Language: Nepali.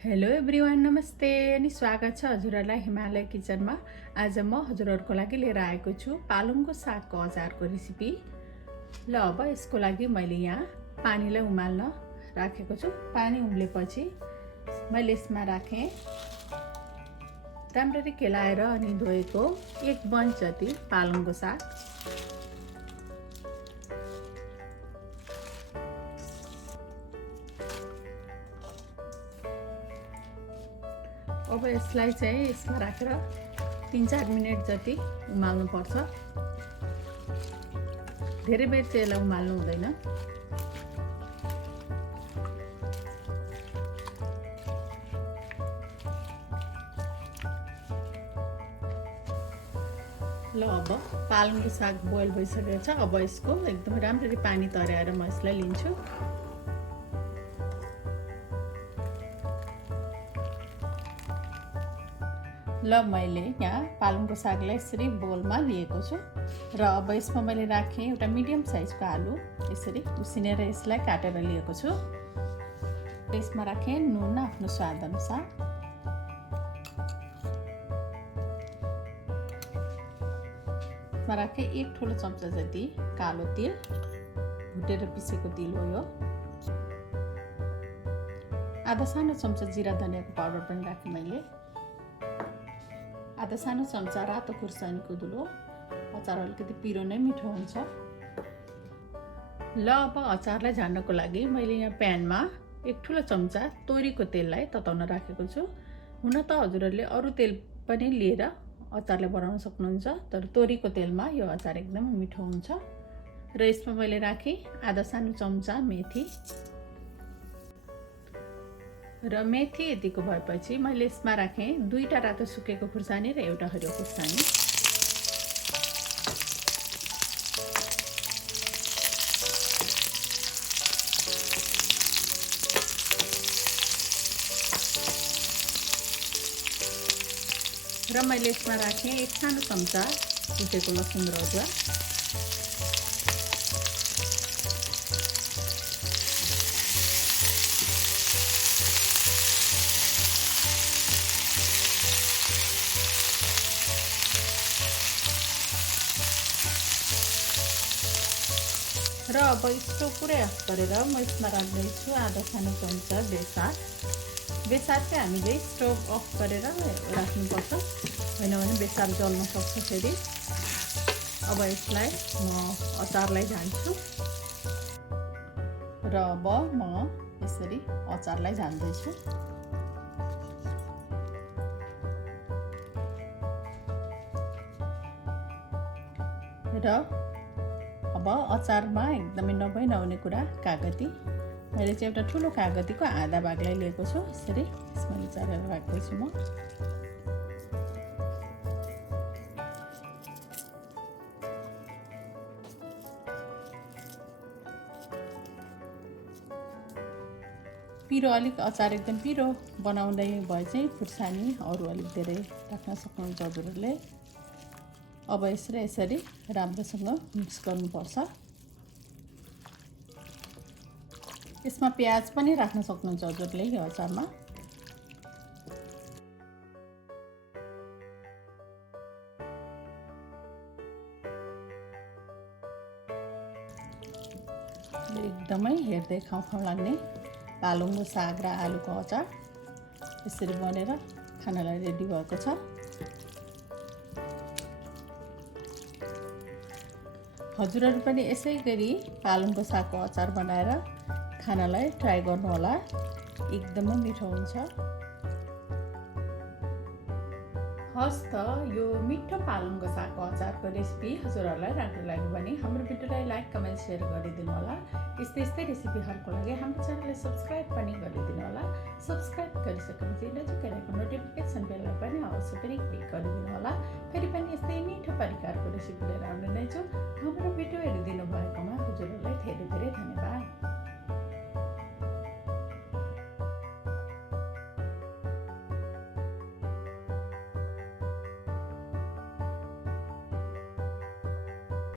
हेलो एभ्रिवान, नमस्ते अनि स्वागत छ हजुरहरूलाई हिमालय किचनमा। आज म हजुरहरूको लागि लिएर आएको छु पालङको सागको अचारको रेसिपी। ल अब यसको लागि मैले यहाँ पानीलाई उमाल्न राखेको छु। पानी उम्लेपछि मैले यसमा राखेँ राम्ररी केलाएर अनि धोएको 1 बन्च जति पालङको साग। अब यसलाई चाहिँ यसमा राखेर 3-4 मिनेट जति उमाल्नु पर्छ। धेरै बेर चाहिँ यसलाई उमाल्नु हुँदैन। ल अब पालङको साग बोइल भइसकेको छ। अब यसको एकदम राम्ररी पानी तराएर म यसलाई लिन्छु। ल मैले यहाँ पालङको सागलाई यसरी बोलमा लिएको छु र अब यसमा मैले राखेँ एउटा मिडियम साइजको आलु। यसरी उसिनेर यसलाई काटेर लिएको छु। यसमा राखेँ नुन आफ्नो स्वाद अनुसार। यसमा राखेँ 1 ठुलो चम्चा जति कालो तिल, भुटेर पिसेको तिल हो यो। आधा सानो चम्चा जिरा धनियाको पाउडर पनि राखेँ मैले। आधा सानो चम्चा रातो खुर्सानीको धुलो। अचार अलिकति पिरो नै मिठो हुन्छ। ल अब अचारलाई झार्नको लागि मैले यहाँ प्यानमा 1 ठुलो चम्चा तोरीको तेललाई तताउन राखेको छु। हुन त हजुरहरूले अरू तेल पनि लिएर अचारलाई बनाउन सक्नुहुन्छ, तर तोरीको तेलमा यो अचार एकदम मिठो हुन्छ। र यसमा मैले राखेँ आधा सानो चम्चा मेथी। र मेथी यतिको भएपछि मैले यसमा राखेँ 2टा रातो सुकेको खुर्सानी र एउटा हरियो खुर्सानी। र मैले यसमा राखेँ 1 सानो चम्चा कुटेको लसुन र अदुवा। र अब स्टोभ पुरै अफ गरेर म यसमा राख्दैछु आधा सानो चम्चा बेसार। बेसार चाहिँ हामीले स्टोभ अफ गरेर राख्नुपर्छ, होइन भने बेसार जल्न सक्छ फेरि। अब यसलाई म अचारलाई झान्छु र अब म यसरी अचारलाई झान्दैछु। र अब अचारमा एकदमै नहुने कुरा कागती। मैले चाहिँ एउटा ठुलो कागतीको आधा भागलाई लिएको छु। यसरी यसमा निचारेर राख्दैछु म। पिरो अलिक अचार एकदम पिरो बनाउँदै भए चाहिँ खुर्सानी अरू अलिक धेरै राख्न सक्नुहुन्छ हजुरहरूले। अब यसरी राम्रोसँग मिक्स गर्नुपर्छ। यसमा प्याज पनि राख्न सक्नुहुन्छ हजुरले यो अचारमा। एकदमै हेर्दै खाउँ लाग्ने पालङको साग र आलुको अचार यसरी बनेर खानालाई रेडी भएको छ। हजुरहरू पनि यसै गरी पालङको सागको अचार बनाएर खानालाई ट्राई गर्नुहोला, एकदमै मिठो हुन्छ। हस् त यो मिठो पालङको सागको अचारको रेसिपी हजुरहरूलाई राम्रो लाग्यो भने हाम्रो भिडियोलाई लाइक, कमेन्ट, सेयर गरिदिनु होला। यस्तै रेसिपीहरूको लागि हाम्रो च्यानललाई सब्सक्राइब पनि गरिदिनु होला। सब्सक्राइब गरिसकेपछि नजिकै रहेको नोटिफिकेसन बेललाई पनि अवश्य पनि क्लिक गरिदिनु होला। फेरि पनि यस्तै मिठो परिकारको रेसिपी लिएर आउने नै छु। हाम्रो भिडियो हेरिदिनु भएकोमा